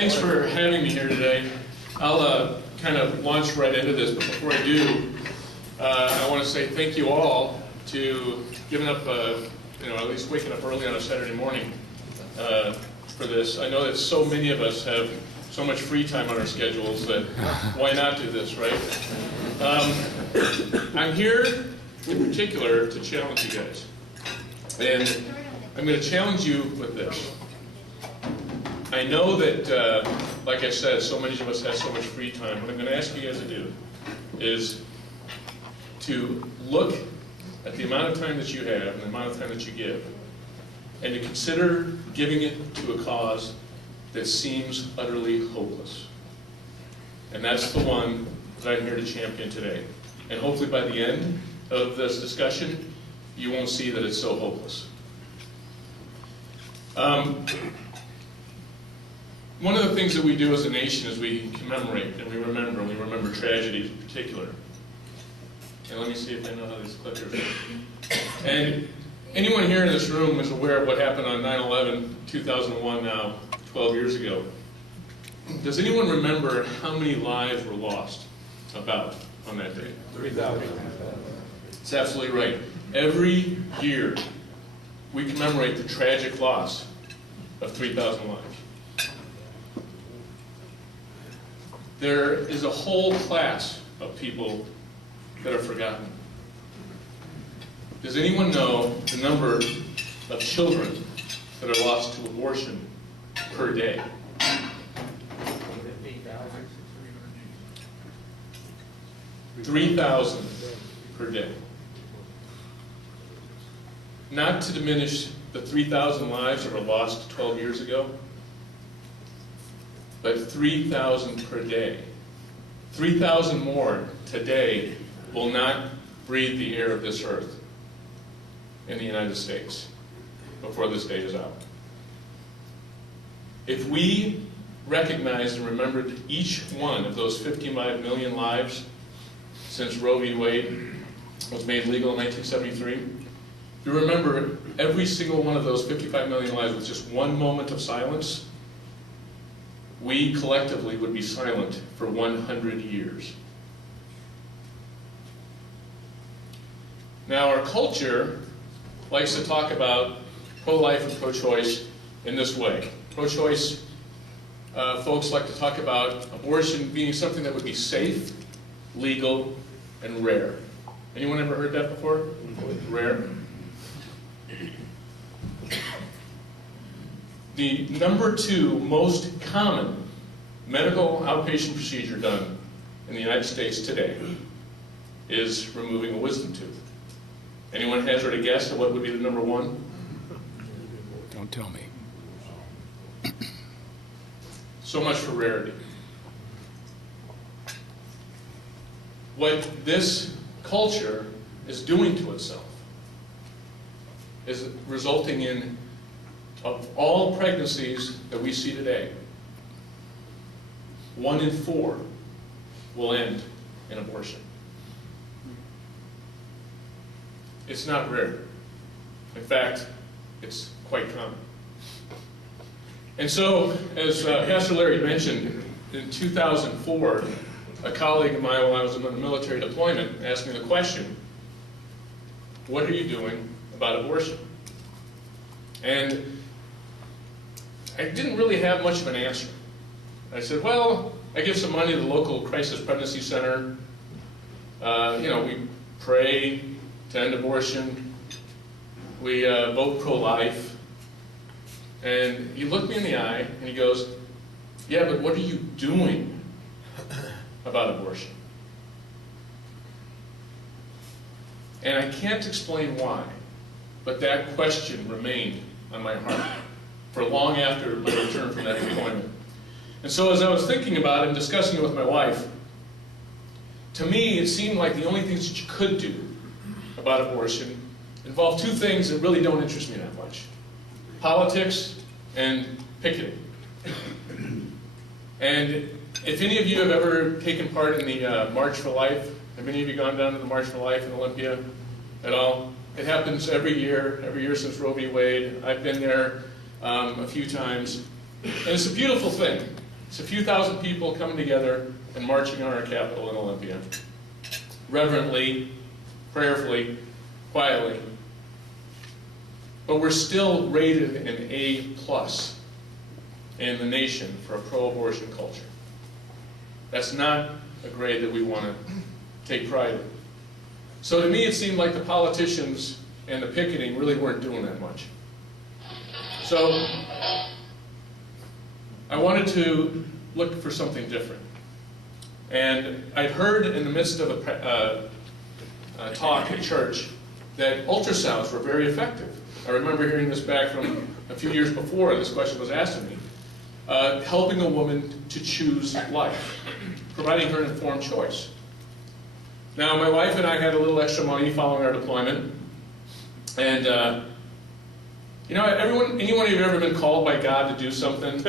Thanks for having me here today. I'll kind of launch right into this, but before I do, I want to say thank you all to giving up, at least waking up early on a Saturday morning for this. I know that so many of us have so much free time on our schedules that why not do this, right? I'm here in particular to challenge you guys. And I'm going to challenge you with this. I know that, like I said, so many of us have so much free time. What I'm going to ask you guys to do is to look at the amount of time that you have and the amount of time that you give, and to consider giving it to a cause that seems utterly hopeless. And that's the one that I'm here to champion today. And hopefully by the end of this discussion, you won't see that it's so hopeless. One of the things that we do as a nation is we commemorate and we remember tragedies in particular. And let me see if I know how these clickers work. And anyone here in this room is aware of what happened on 9/11, 2001 now, 12 years ago. Does anyone remember how many lives were lost about on that day? 3,000. It's absolutely right. Every year we commemorate the tragic loss of 3,000 lives. There is a whole class of people that are forgotten. Does anyone know the number of children that are lost to abortion per day? 3,000 per day. Not to diminish the 3,000 lives that were lost 12 years ago, but 3,000 per day. 3,000 more today will not breathe the air of this earth in the United States before this day is out. If we recognized and remembered each one of those 55 million lives since Roe v. Wade was made legal in 1973, if you remember every single one of those 55 million lives with just one moment of silence, we collectively would be silent for 100 years. Now, our culture likes to talk about pro-life and pro-choice in this way. Pro-choice folks like to talk about abortion being something that would be safe, legal, and rare. Anyone ever heard that before? Rare? The number 2 most common medical outpatient procedure done in the United States today is removing a wisdom tooth. Anyone hazard a guess at what would be the number 1? Don't tell me. So much for rarity. What this culture is doing to itself is resulting in, of all pregnancies that we see today, 1 in 4 will end in abortion. It's not rare. In fact, it's quite common. And so, as Pastor Larry mentioned, in 2004, a colleague of mine, while I was in the military deployment, asked me the question, what are you doing about abortion? And I didn't really have much of an answer. I said, well, I give some money to the local crisis pregnancy center. We pray to end abortion. We vote pro-life. And he looked me in the eye and he goes, yeah, but what are you doing about abortion? And I can't explain why, but that question remained on my heart for long after my return from that deployment. And so as I was thinking about it and discussing it with my wife, to me it seemed like the only things that you could do about abortion involved 2 things that really don't interest me that much: politics and picketing. And if any of you have ever taken part in the March for Life, have any of you gone down to the March for Life in Olympia at all? It happens every year since Roe v. Wade. I've been there a few times. And it's a beautiful thing. It's a few thousand people coming together and marching on our Capitol in Olympia. Reverently, prayerfully, quietly. But we're still rated an A+ in the nation for a pro-abortion culture. That's not a grade that we want to take pride in. So to me, it seemed like the politicians and the picketing really weren't doing that much. So I wanted to look for something different. And I'd heard in the midst of a talk at church that ultrasounds were very effective. I remember hearing this back from a few years before this question was asked of me. Helping a woman to choose life, providing her an informed choice. Now, my wife and I had a little extra money following our deployment, and you know, anyone of you have ever been called by God to do something,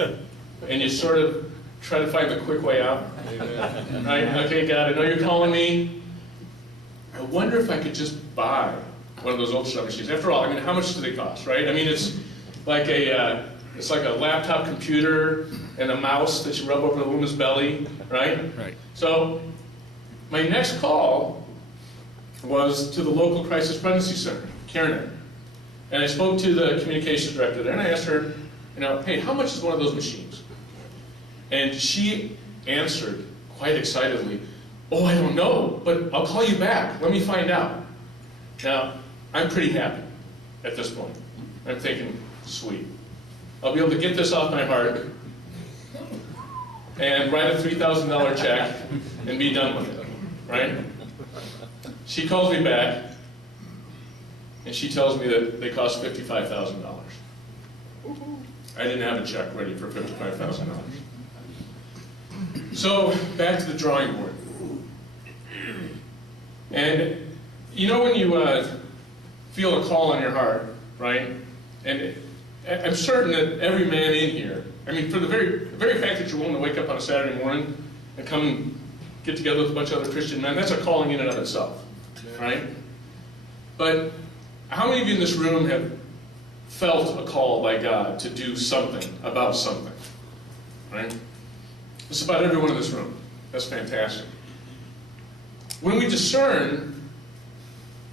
and you sort of try to find the quick way out? Right? Okay, God, I know you're calling me. I wonder if I could just buy one of those ultrasound machines. After all, I mean, how much do they cost, right? I mean, it's like a laptop computer and a mouse that you rub over the woman's belly, right? Right. So my next call was to the local crisis pregnancy center, Karen. And I spoke to the communications director there, and I asked her, you know, hey, how much is one of those machines? And she answered quite excitedly, oh, I don't know, but I'll call you back. Let me find out. Now, I'm pretty happy at this point. I'm thinking, sweet. I'll be able to get this off my heart and write a $3,000 check and be done with it, right? She calls me back, and she tells me that they cost $55,000. I didn't have a check ready for $55,000. So, back to the drawing board. And you know when you feel a call on your heart, right? And I'm certain that every man in here, I mean, for the very fact that you're willing to wake up on a Saturday morning and come and get together with a bunch of other Christian men, that's a calling in and of itself, right? But how many of you in this room have felt a call by God to do something about something, right? It's about everyone in this room. That's fantastic. When we discern,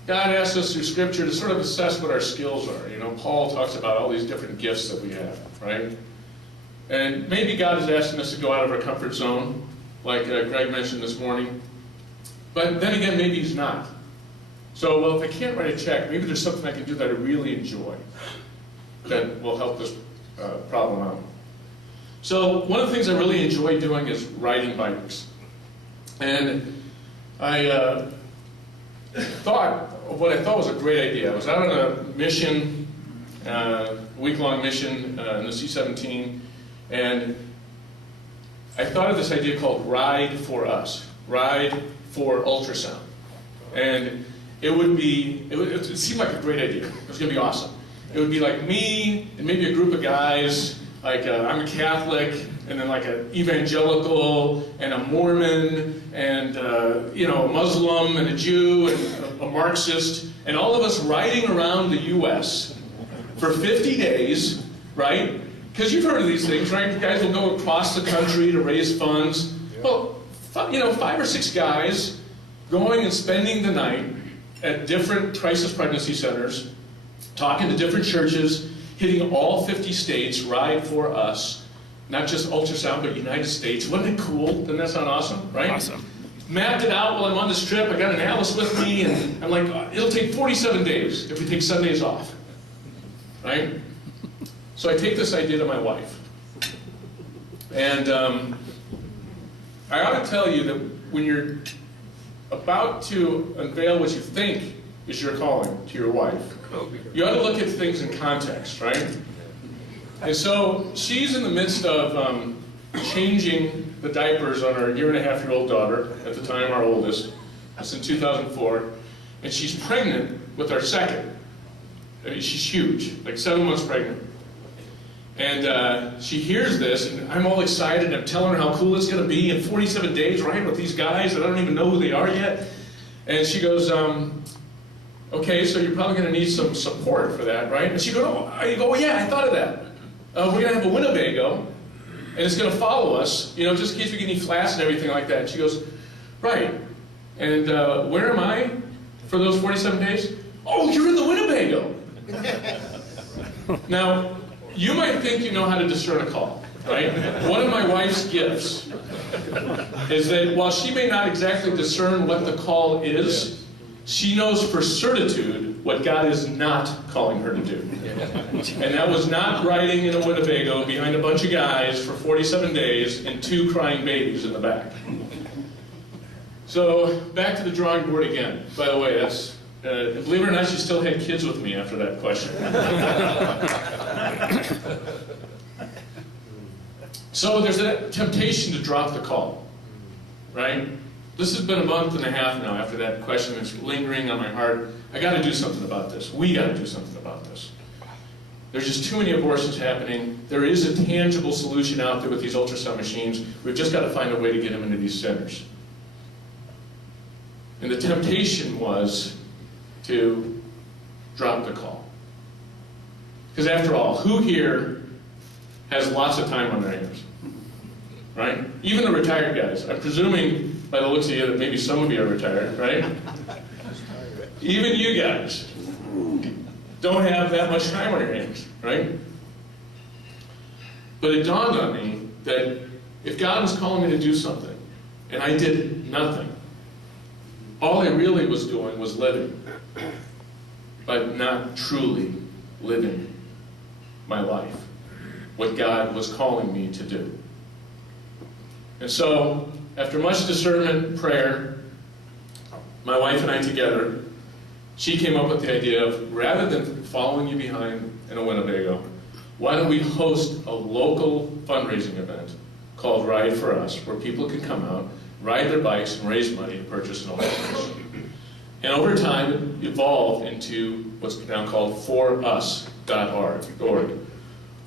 God asks us through Scripture to sort of assess what our skills are. You know, Paul talks about all these different gifts that we have, right? And maybe God is asking us to go out of our comfort zone, like Greg mentioned this morning. But then again, maybe he's not. So, well, if I can't write a check, maybe there's something I can do that I really enjoy that will help this problem out. So, one of the things I really enjoy doing is riding bikes. And I thought of what I thought was a great idea. I was out on a mission, week-long mission in the C-17, and I thought of this idea called Ride for Us, Ride for Ultrasound. And it seemed like a great idea. It was going to be awesome. It would be like me and maybe a group of guys, like I'm a Catholic, and then like an evangelical, and a Mormon, and a Muslim, and a Jew, and a Marxist, and all of us riding around the U.S. for 50 days, right? Because you've heard of these things, right? You guys will go across the country to raise funds. Well, 5 or 6 guys going and spending the night at different crisis pregnancy centers, talking to different churches, hitting all 50 states, Ride for Us. Not just ultrasound, but United States. Wasn't it cool? Doesn't that sound awesome, right? Awesome. Mapped it out while I'm on this trip. I got an atlas with me, and I'm like, it'll take 47 days if we take Sundays off, right? So I take this idea to my wife. And I ought to tell you that when you're about to unveil what you think is your calling to your wife, you ought to look at things in context, right? And so she's in the midst of changing the diapers on our 1.5-year-old daughter, at the time our oldest. It's in 2004. And she's pregnant with our second. I mean, she's huge, like 7 months pregnant. And she hears this, and I'm all excited. I'm telling her how cool it's going to be in 47 days, right, with these guys that I don't even know who they are yet. And she goes, okay, so you're probably going to need some support for that, right? And she goes, oh, yeah, I thought of that. We're going to have a Winnebago, And it's going to follow us, just in case we get any flats and everything like that. And she goes, right. And where am I for those 47 days? Oh, you're in the Winnebago. Now, you might think you know how to discern a call, right? One of my wife's gifts is that while she may not exactly discern what the call is, she knows for certitude what God is not calling her to do. And that was not riding in a Winnebago behind a bunch of guys for 47 days and 2 crying babies in the back. So, back to the drawing board again. By the way, that's believe it or not, she still had kids with me after that question. So there's a temptation to drop the call, right? This has been a month and a half now after that question. It's lingering on my heart. I got to do something about this. We got to do something about this. There's just too many abortions happening. There is a tangible solution out there with these ultrasound machines. We've just got to find a way to get them into these centers. And the temptation was to drop the call. Because after all, who here has lots of time on their hands? Right? Even the retired guys. I'm presuming by the looks of you that maybe some of you are retired, right? Even you guys don't have that much time on your hands, right? But it dawned on me that if God was calling me to do something, and I did nothing, all I really was doing was living, but not truly living my life, what God was calling me to do. And so, after much discernment and prayer, my wife and I together, she came up with the idea of, rather than following you behind in a Winnebago, why don't we host a local fundraising event called Ride for Us, where people can come out, ride their bikes, and raise money to purchase an ultrasound. And over time, it evolved into what's now called forus.org.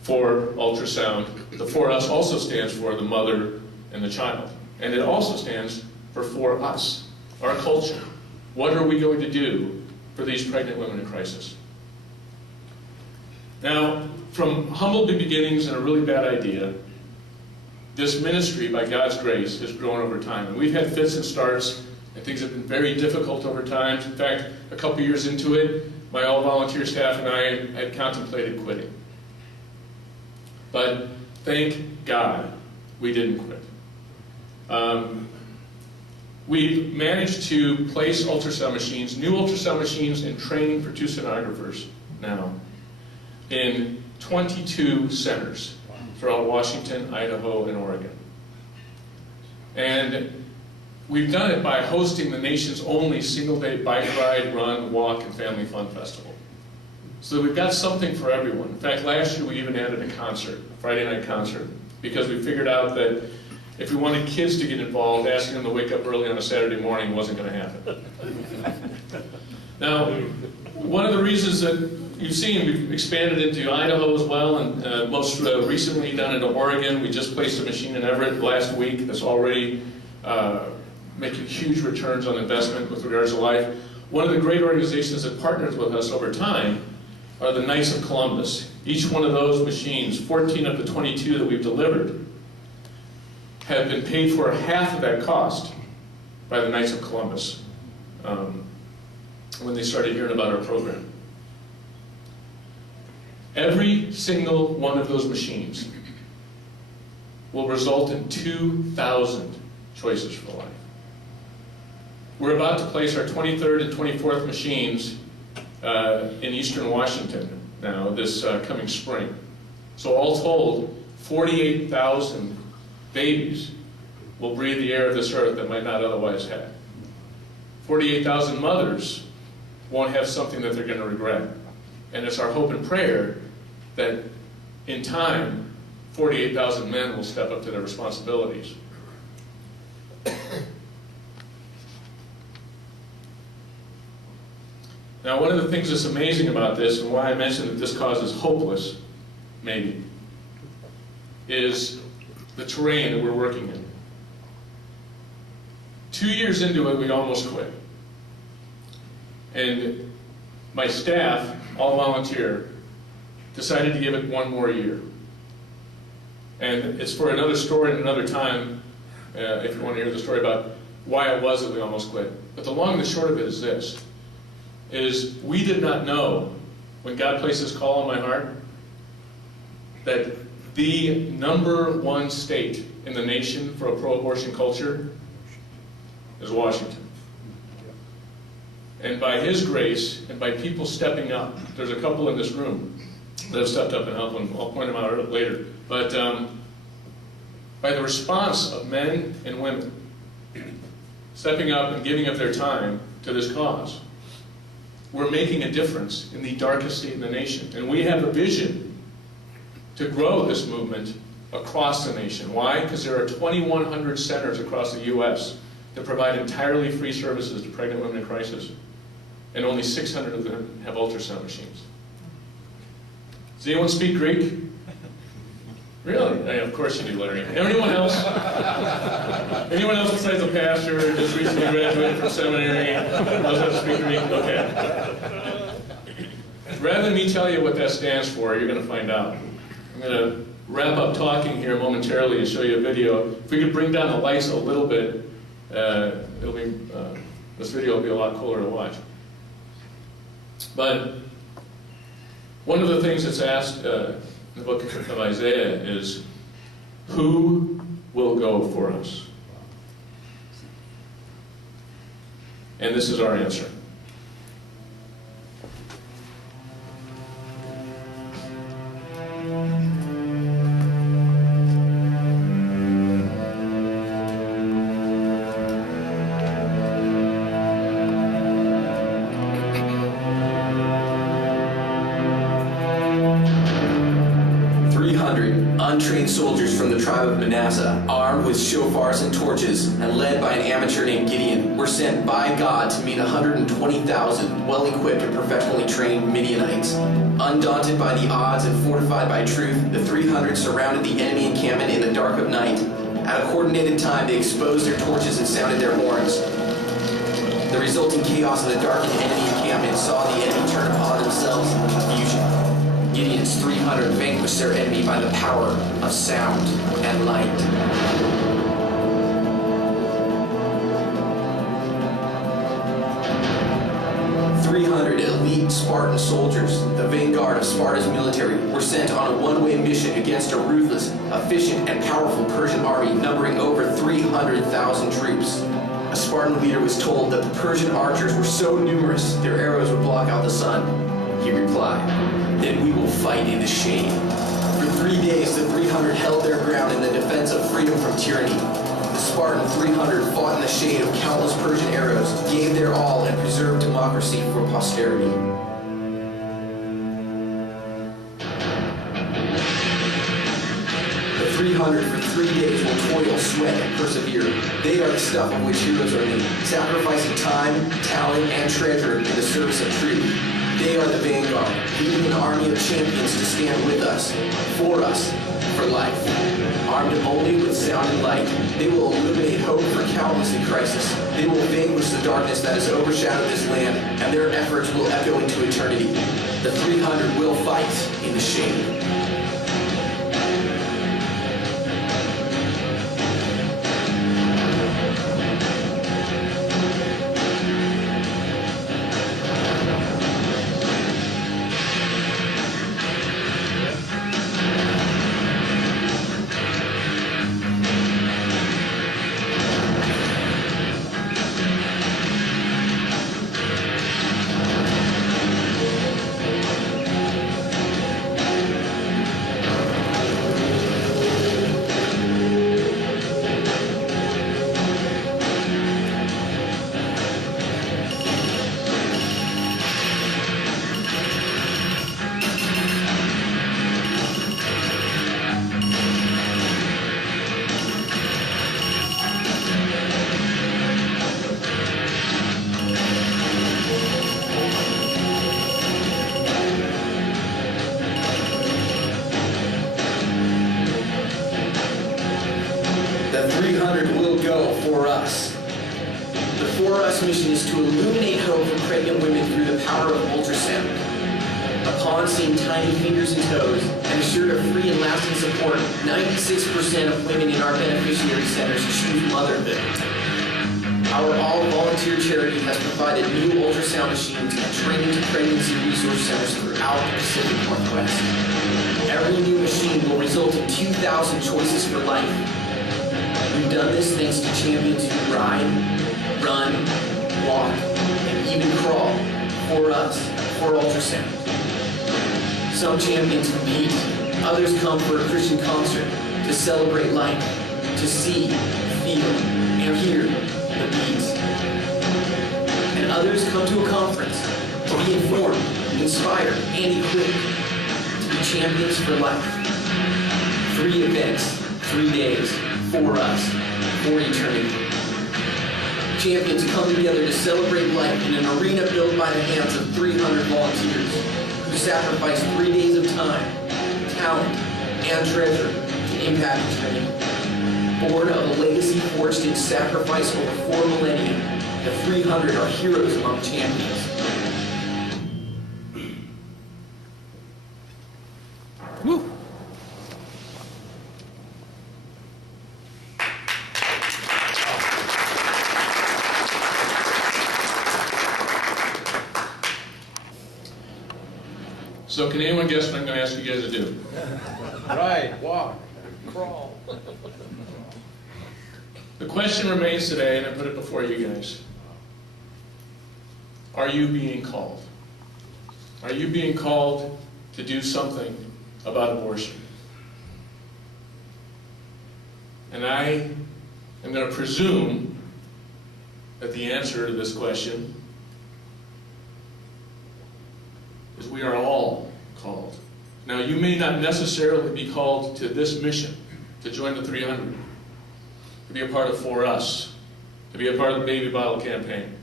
For ultrasound. The for us also stands for the mother and the child. And it also stands for us, our culture. What are we going to do for these pregnant women in crisis? Now, from humble beginnings and a really bad idea, this ministry, by God's grace, has grown over time. And we've had fits and starts, and things have been very difficult over time. In fact, a couple years into it, my all-volunteer staff and I had contemplated quitting. But thank God we didn't quit. We've managed to place ultrasound machines, new ultrasound machines, in training for 2 sonographers now in 22 centers throughout Washington, Idaho, and Oregon. And we've done it by hosting the nation's only single-day bike ride, run, walk, and family fun festival. So that we've got something for everyone. In fact, last year we even added a concert, a Friday night concert, because we figured out that if we wanted kids to get involved, asking them to wake up early on a Saturday morning wasn't going to happen. Now, one of the reasons that you've seen, we've expanded into Idaho as well, and most recently done into Oregon. We just placed a machine in Everett last week that's already making huge returns on investment with regards to life. One of the great organizations that partners with us over time are the Knights of Columbus. Each one of those machines, 14 of the 22 that we've delivered, have been paid for half of that cost by the Knights of Columbus when they started hearing about our program. Every single one of those machines will result in 2,000 choices for life. We're about to place our 23rd and 24th machines in eastern Washington now, this coming spring. So all told, 48,000 babies will breathe the air of this earth that might not otherwise have. 48,000 mothers won't have something that they're going to regret. And it's our hope and prayer that in time, 48,000 men will step up to their responsibilities. Now, one of the things that's amazing about this, and why I mentioned that this cause is hopeless, maybe, is the terrain that we're working in. 2 years into it, we almost quit. And my staff, all volunteer, decided to give it one more year. And it's for another story and another time, if you want to hear the story about why it was that we almost quit. But the long and the short of it is this, is we did not know, when God placed this call on my heart, that the #1 state in the nation for a pro-abortion culture is Washington. And by His grace, and by people stepping up, there's a couple in this room that have stepped up and helped, and I'll point them out later. But by the response of men and women stepping up and giving up their time to this cause, we're making a difference in the darkest state in the nation. And we have a vision to grow this movement across the nation. Why? Because there are 2,100 centers across the U.S. that provide entirely free services to pregnant women in crisis. And only 600 of them have ultrasound machines. Does anyone speak Greek? Really? Yeah, of course you do, Larry. Anyone else? Anyone else besides a pastor who just recently graduated from seminary knows how to speak Greek? Okay. Rather than me tell you what that stands for, you're going to find out. I'm going to wrap up talking here momentarily and show you a video. If we could bring down the lights a little bit, this video will be a lot cooler to watch. But one of the things that's asked in the book of Isaiah is, who will go for us? And this is our answer. Untrained soldiers from the tribe of Manasseh, armed with shofars and torches, and led by an amateur named Gideon, were sent by God to meet 120,000 well-equipped and professionally trained Midianites. Undaunted by the odds and fortified by truth, the 300 surrounded the enemy encampment in the dark of night. At a coordinated time, they exposed their torches and sounded their horns. The resulting chaos of the darkened enemy encampment saw the enemy turn upon themselves in confusion. Gideon's 300 vanquished their enemy by the power of sound and light. Elite Spartan soldiers, the vanguard of Sparta's military, were sent on a one-way mission against a ruthless, efficient, and powerful Persian army numbering over 300,000 troops. A Spartan leader was told that the Persian archers were so numerous their arrows would block out the sun. He replied, "Then we will fight in the shade." For 3 days, the 300 held their ground in the defense of freedom from tyranny. The Spartan 300 fought in the shade of countless Persian arrows, gave their all, and preserved democracy for posterity. The 300 for 3 days will toil, sweat, and persevere. They are the stuff of which heroes are made, sacrificing time, talent, and treasure in the service of truth. They are the vanguard, leading an army of champions to stand with us, for life. Armed only with sound and light, they will illuminate hope for countless in crisis. They will vanquish the darkness that has overshadowed this land, and their efforts will echo into eternity. The 300 will fight in the shade. The 300 will go for us. The For Us mission is to illuminate hope for pregnant women through the power of ultrasound. Upon seeing tiny fingers and toes and assured of free and lasting support, 96% of women in our beneficiary centers choose motherhood. Our all-volunteer charity has provided new ultrasound machines and training to pregnancy resource centers throughout the Pacific Northwest. Every new machine will result in 2,000 choices for life. We've done this thanks to champions who ride, run, walk, and even crawl for us, for ultrasound. Some champions compete, others come for a Christian concert to celebrate life, to see, feel, and hear the beats. And others come to a conference to be informed, inspired, and equipped to be champions for life. 3 events, 3 days, for us, for eternity. Champions come together to celebrate life in an arena built by the hands of 300 volunteers who sacrifice 3 days of time, talent, and treasure to impact eternity. Born of a legacy forged in sacrifice over 4 millennia, the 300 are heroes among champions. Woo! So can anyone guess what I'm going to ask you guys to do? Right, walk, crawl. The question remains today, and I put it before you guys. Are you being called? Are you being called to do something about abortion? And I am going to presume that the answer to this question is we are all called. Now, you may not necessarily be called to this mission, to join the 300, to be a part of For Us, to be a part of the Baby Bottle campaign.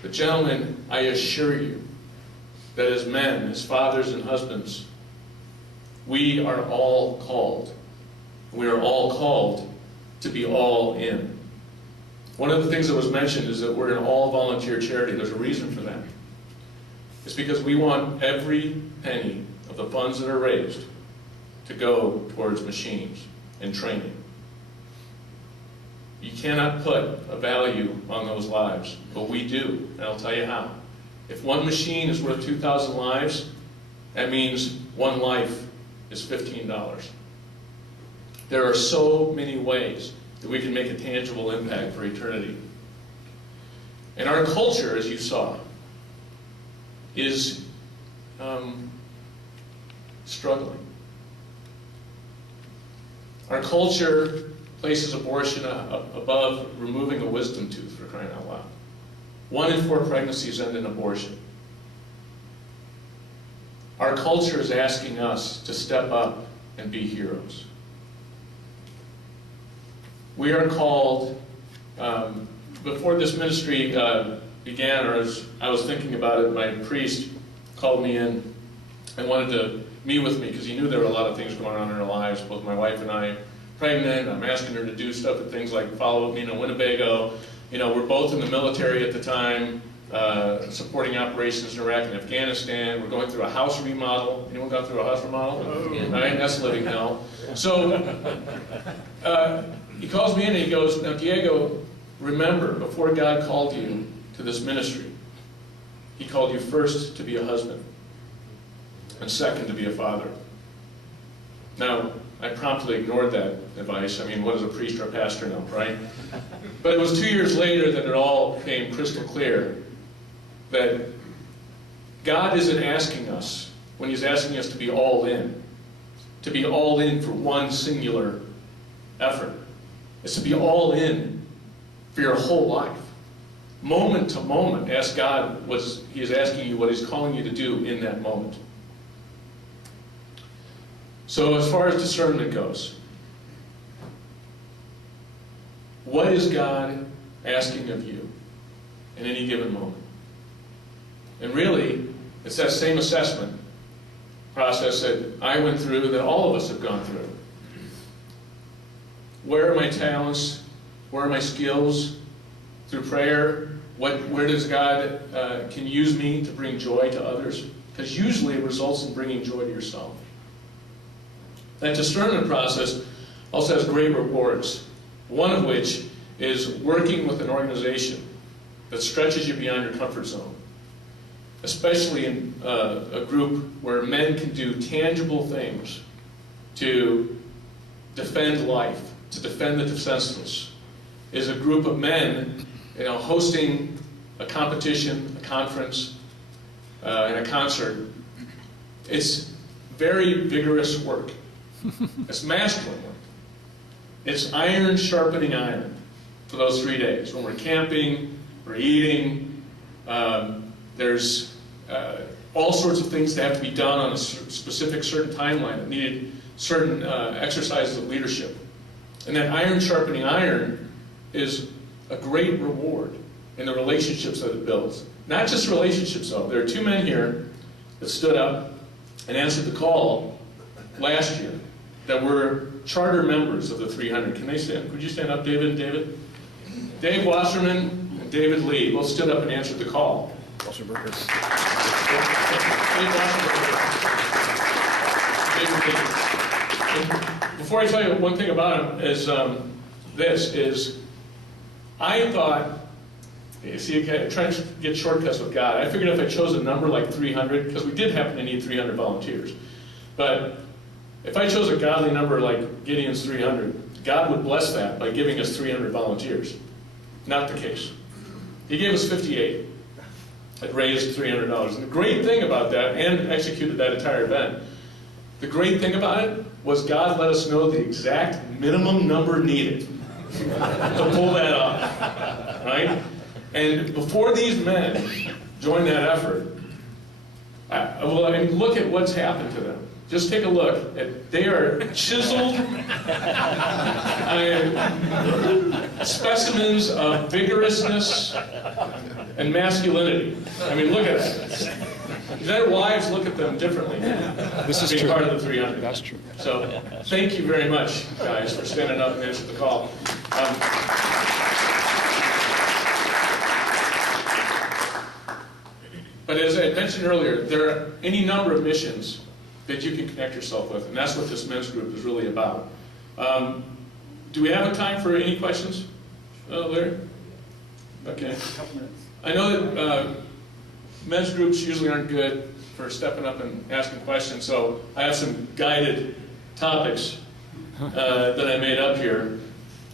But gentlemen, I assure you that as men, as fathers and husbands, we are all called. We are all called to be all in. One of the things that was mentioned is that we're an all-volunteer charity. There's a reason for that. It's because we want every penny of the funds that are raised to go towards machines and training. You cannot put a value on those lives, but we do, and I'll tell you how. If one machine is worth 2,000 lives, that means one life is $15. There are so many ways that we can make a tangible impact for eternity. And our culture, as you saw, is struggling. Our culture places abortion above removing a wisdom tooth, for crying out loud. 1 in 4 pregnancies end in abortion. Our culture is asking us to step up and be heroes. We are called, before this ministry began, or as I was thinking about it, my priest called me in and wanted to meet with me because he knew there were a lot of things going on in our lives, both my wife and I. Pregnant, I'm asking her to do stuff at things like follow with me in Winnebago. You know, we're both in the military at the time, supporting operations in Iraq and Afghanistan. We're going through a house remodel. Anyone gone through a house remodel? Right? That's living hell. So he calls me in and he goes, now Diego, remember, before God called you to this ministry, He called you first to be a husband, and second to be a father. Now, I promptly ignored that advice. I mean, what does a priest or a pastor know, right? But it was 2 years later that it all became crystal clear that God isn't asking us, when He's asking us to be all in for one singular effort. It's to be all in for your whole life. Moment to moment, ask God what He is asking you, what He's calling you to do in that moment. So as far as discernment goes, what is God asking of you in any given moment? And really, it's that same assessment process that I went through, that all of us have gone through. Where are my talents? Where are my skills? Through prayer, where does God can use me to bring joy to others? because usually it results in bringing joy to yourself. That discernment process also has great rewards, one of which is working with an organization that stretches you beyond your comfort zone, especially in a group where men can do tangible things to defend life, to defend the defenseless, is a group of men, hosting a competition, a conference, and a concert. It's very vigorous work. It's masculine work. It's iron sharpening iron for those 3 days. When we're camping, we're eating, there's all sorts of things that have to be done on a specific certain timeline that needed certain exercises of leadership. And that iron sharpening iron is a great reward in the relationships that it builds. Not just relationships, though. There are 2 men here that stood up and answered the call last year that were charter members of the 300. Can they stand? Could you stand up, David and David? Dave Wasserman and David Lee both stood up and answered the call. Wasserberger. Dave Wasserman. David Lee. Before I tell you one thing about him is I thought, you see, trying to get shortcuts with God, I figured if I chose a number like 300, because we did happen to need 300 volunteers, but if I chose a godly number like Gideon's 300, God would bless that by giving us 300 volunteers. Not the case. He gave us 58. It raised $300. And the great thing about that, and executed that entire event, the great thing about it was God let us know the exact minimum number needed to pull that off, right? And before these men joined that effort, look at what's happened to them. Just take a look. They are chiseled specimens of vigorousness and masculinity. I mean, look at that. Their wives look at them differently. This is being true. part of the 300. That's true. So, thank you very much, guys, for standing up and answering the call. But as I mentioned earlier, there are any number of missions that you can connect yourself with, and that's what this men's group is really about. Do we have a time for any questions, Larry? Okay. I know that men's groups usually aren't good for stepping up and asking questions, so I have some guided topics that I made up here.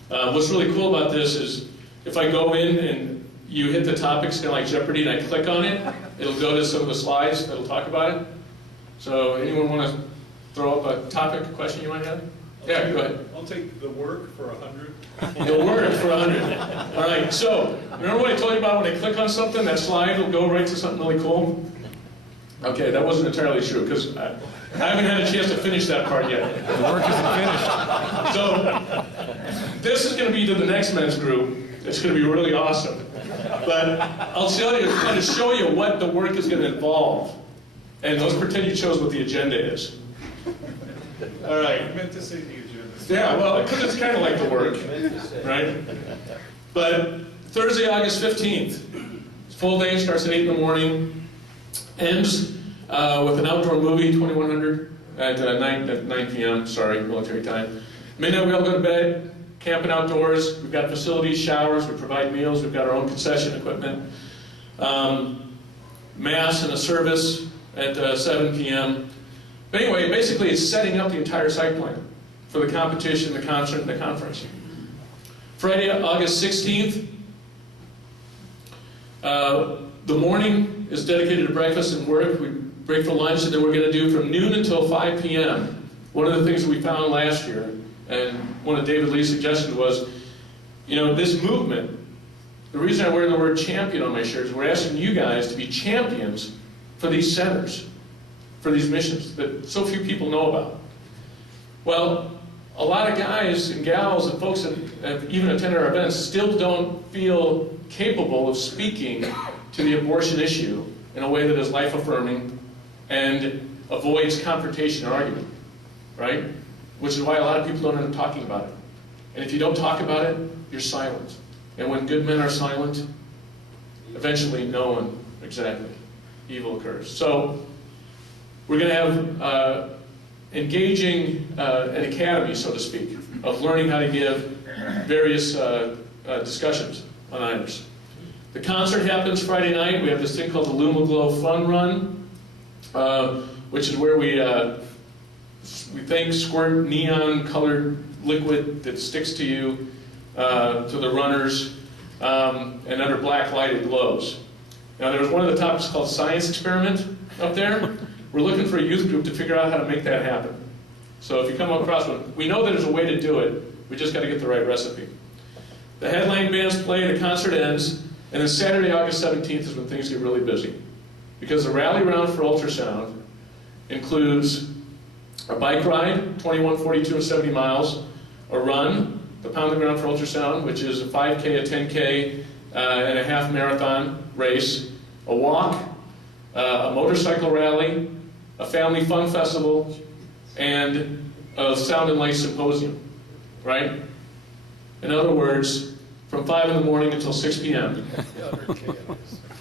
What's really cool about this is if I go in and you hit the topics, kind of like Jeopardy, and I click on it, it'll go to some of the slides that'll talk about it. So anyone want to throw up a topic, question you might have? Yeah, go ahead. I'll take the work for 100. The work for 100. All right, so remember what I told you about when I click on something, that slide will go right to something really cool? Okay, that wasn't entirely true, because I haven't had a chance to finish that part yet. The work isn't finished. So this is going to be to the next men's group. It's going to be really awesome. But I'll tell you, I'm going to show you what the work is going to involve. And let's pretend you chose what the agenda is. All right. I meant to say the agenda. Yeah, well, because it's kind of like the work, right? But Thursday, August 15th, full day, starts at 8 in the morning, ends with an outdoor movie, 2100, at 9 p.m., sorry, military time. Midnight, we all go to bed, camping outdoors. We've got facilities, showers, we provide meals, we've got our own concession equipment. Mass and a service at 7 p.m. But anyway, basically it's setting up the entire site plan for the competition, the concert, and the conference. Friday, August 16th, the morning is dedicated to breakfast and work. We break for lunch, and then we're going to do from noon until 5 p.m. One of the things that we found last year, and one of David Lee's suggestions was, this movement, the reason I wear the word champion on my shirt is we're asking you guys to be champions for these centers, for these missions that so few people know about. Well, a lot of guys and gals and folks that have even attended our events still don't feel capable of speaking to the abortion issue in a way that is life-affirming and avoids confrontation and argument, right? Which is why a lot of people don't end up talking about it. And if you don't talk about it, you're silent. And when good men are silent, eventually no one, exactly, evil occurs. So We're going to have engaging an academy, so to speak, of learning how to give various discussions on honors. The concert happens Friday night. We have this thing called the Luma Glow Fun Run, which is where we squirt neon-colored liquid that sticks to you, to the runners, and under black light it glows. Now there's one of the topics called Science Experiment up there. We're looking for a youth group to figure out how to make that happen. So if you come across one, we know that there's a way to do it, we just got to get the right recipe. The headline bands play, the concert ends, and then Saturday, August 17th is when things get really busy. Because the rally round for ultrasound includes a bike ride, 21, 42, and 70 miles, a run, the Pound the Ground for Ultrasound, which is a 5K, a 10K, and a half marathon race, a walk, a motorcycle rally, a family fun festival, and a sound and light symposium, right? In other words, from 5 in the morning until 6 p.m.,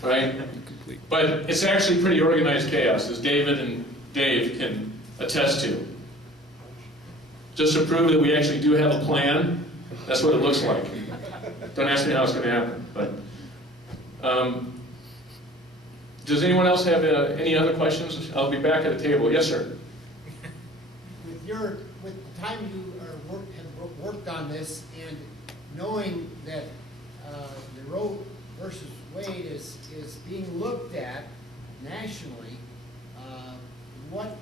right? But it's actually pretty organized chaos, as David and Dave can attest to. Just to prove that we actually do have a plan, that's what it looks like. Don't ask me how it's going to happen. But does anyone else have any other questions? I'll be back at the table. Yes, sir. With the time you have worked on this, and knowing that the Roe versus Wade is being looked at nationally, what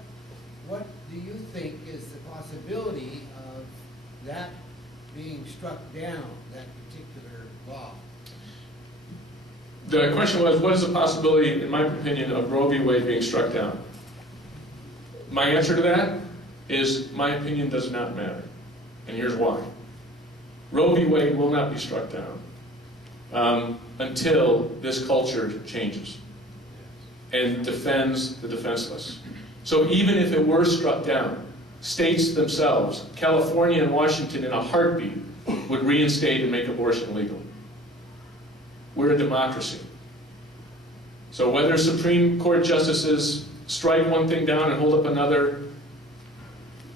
do you think is the possibility of that being struck down, that particular law? The question was, what is the possibility, in my opinion, of Roe v. Wade being struck down? My answer to that is, my opinion does not matter. And here's why. Roe v. Wade will not be struck down until this culture changes and defends the defenseless. So even if it were struck down, states themselves, California and Washington in a heartbeat, would reinstate and make abortion legal. We're a democracy. So whether Supreme Court justices strike one thing down and hold up another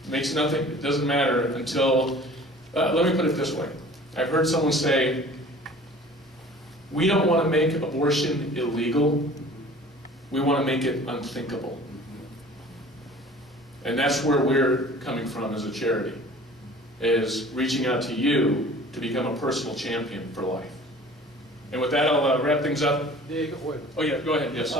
makes nothing, it doesn't matter until, let me put it this way. I've heard someone say, we don't want to make abortion illegal, we want to make it unthinkable. And that's where we're coming from as a charity, is reaching out to you to become a personal champion for life. And with that, I'll wrap things up. Wait. Oh yeah, go ahead, yes.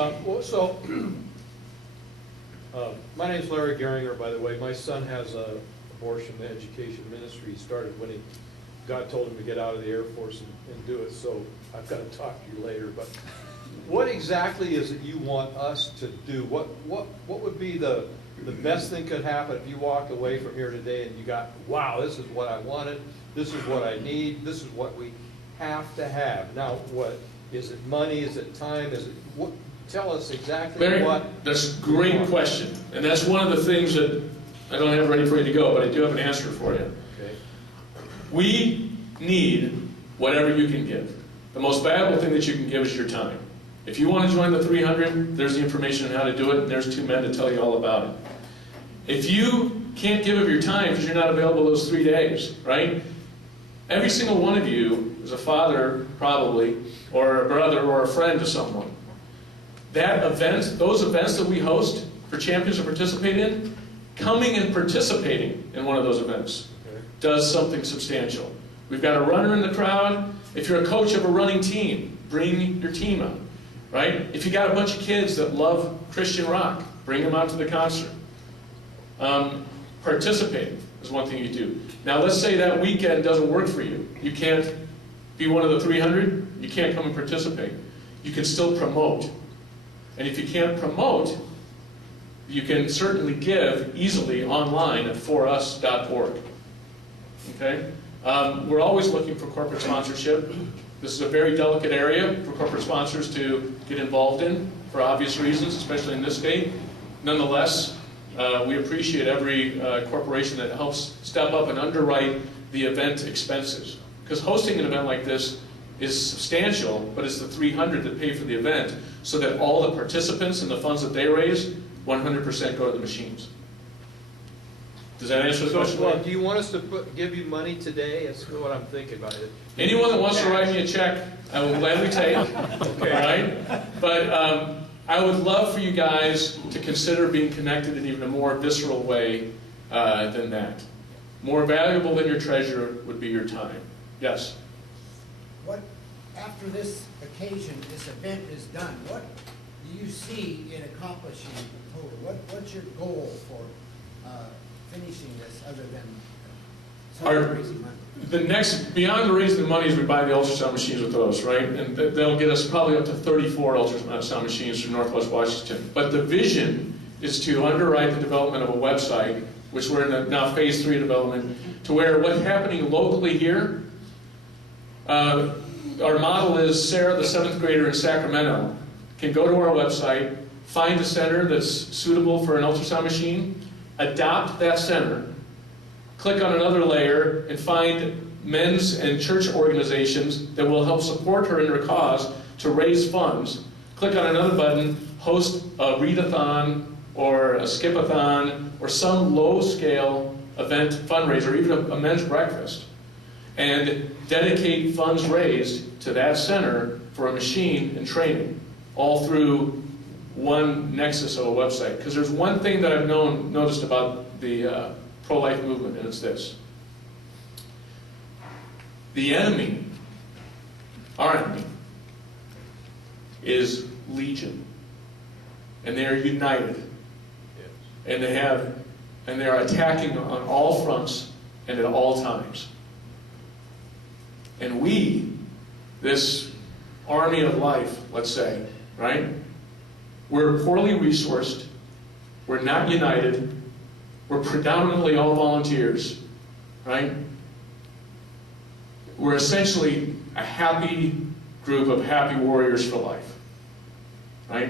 My name's Larry Geringer, by the way. My son has a abortion education ministry he started when God told him to get out of the Air Force and do it, so I've got to talk to you later. But what exactly is it you want us to do? What would be the best thing could happen if you walked away from here today and you got, wow, this is what I wanted, this is what I need, this is what we have to have. Now, what is it? Money? Is it time? Is it what? Tell us exactly Larry, what. that's a great question, and that's one of the things that I don't have ready for you to go, but I do have an answer for you. Okay. We need whatever you can give. The most valuable thing that you can give is your time. If you want to join the 300, there's the information on how to do it, and there's 2 men to tell you all about it. If you can't give of your time because you're not available those 3 days, right? Every single one of you is a father, probably, or a brother, or a friend to someone. That event, those events that we host for champions to participate in, coming and participating in one of those events does something substantial. We've got a runner in the crowd. If you're a coach of a running team, bring your team out, right? If you got a bunch of kids that love Christian rock, bring them out to the concert. Participating is one thing you do. Now let's say that weekend doesn't work for you. You can't be one of the 300, you can't come and participate. You can still promote. And if you can't promote, you can certainly give easily online at forus.org. Okay? We're always looking for corporate sponsorship. This is a very delicate area for corporate sponsors to get involved in, for obvious reasons, especially in this state. Nonetheless, we appreciate every corporation that helps step up and underwrite the event expenses. Because hosting an event like this is substantial, but it's the 300 that pay for the event, so that all the participants and the funds that they raise 100% go to the machines. Does that answer the So, question? well, do you want us to give you money today? That's what I'm thinking about it. Anyone that wants to write me a check, I will gladly take, all right? But I would love for you guys to consider being connected in even a more visceral way than that. More valuable than your treasure would be your time. Yes? What, after this occasion, this event is done, what do you see in accomplishing total? What's your goal for finishing this, other than raising money? The next, beyond the raising the money, is we buy the ultrasound machines with those, right? And they'll get us probably up to 34 ultrasound machines from Northwest Washington. But the vision is to underwrite the development of a website, which we're in now phase 3 development, to where what's happening locally here, our model is Sarah, the 7th grader in Sacramento, can go to our website, find a center that's suitable for an ultrasound machine, adopt that center, click on another layer, and find men's and church organizations that will help support her in her cause to raise funds. Click on another button, host a readathon or a skipathon or some low-scale event fundraiser, even a men's breakfast, and dedicate funds raised to that center for a machine and training, all through one nexus of a website. Because there's one thing that I've noticed about the pro-life movement, and it's this. The enemy, our enemy, is legion. And they are united. And they are attacking on all fronts and at all times. And we, this army of life, let's say, right? We're poorly resourced. We're not united. We're predominantly all volunteers, right? We're essentially a happy group of happy warriors for life, right?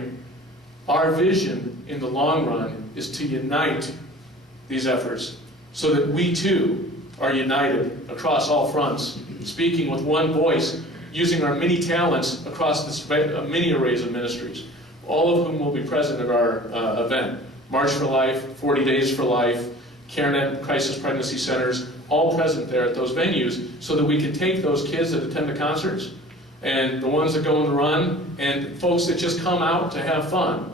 Our vision in the long run is to unite these efforts so that we too are united across all fronts, speaking with one voice, using our many talents across this many arrays of ministries, all of whom will be present at our event. March for Life, 40 Days for Life, CareNet, Crisis Pregnancy Centers, all present there at those venues so that we can take those kids that attend the concerts and the ones that go on the run and folks that just come out to have fun.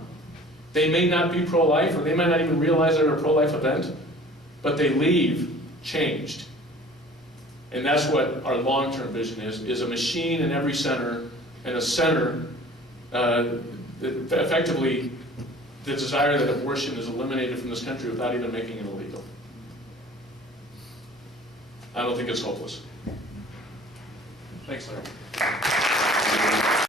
They may not be pro-life or they might not even realize they're at a pro-life event, but they leave changed. And that's what our long-term vision is a machine in every center and a center that effectively the desire that abortion is eliminated from this country without even making it illegal. I don't think it's hopeless. Thanks, Larry.